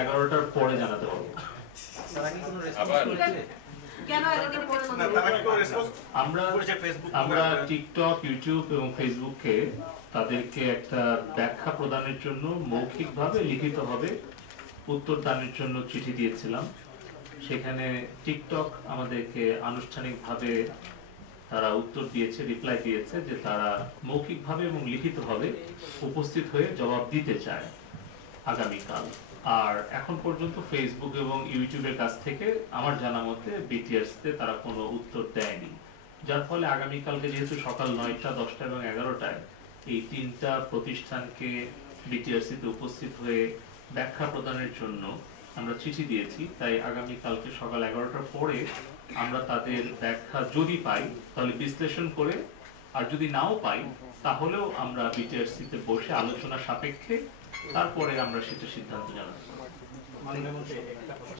11টার পরে জানাতে পারবো। আমরা টিকটক, ইউটিউব এবং ফেসবুকে তাদেরকে একটা ব্যাখ্যা প্রদানের জন্য মৌখিকভাবে লিখিতভাবে উত্তর দানের জন্য চিঠি দিয়েছিলাম। সেখানে টিকটক আমাদেরকে আনুষ্ঠানিকভাবে তারা উত্তর দিয়েছে, রিপ্লাই দিয়েছে যে তারা মৌখিকভাবে এবং লিখিতভাবে উপস্থিত হয়ে জবাব দিতে চায় আগামীকাল। আর এখন পর্যন্ত ফেসবুক এবং ইউটিউবের কাছ থেকে আমার জানা মতে বিটিআরসিতে তারা কোনো উত্তর দেয়নি, যার ফলে আগামীকালকে যেহেতু সকাল 9টা, 10টা এবং 11টায় এই তিনটা প্রতিষ্ঠানকে বিটিআরসিতে উপস্থিত হয়ে ব্যাখ্যা প্রদানের জন্য আমরা চিঠি দিয়েছি, তাই আগামীকালকে সকাল 11টার পরে আমরা তাদের ব্যাখ্যা যদি পাই তাহলে বিশ্লেষণ করে, আর যদি নাও পাই তাহলেও আমরা বিটিআরসিতে বসে আলোচনা সাপেক্ষে তারপরে আমরা সেটা সিদ্ধান্ত জানাবো।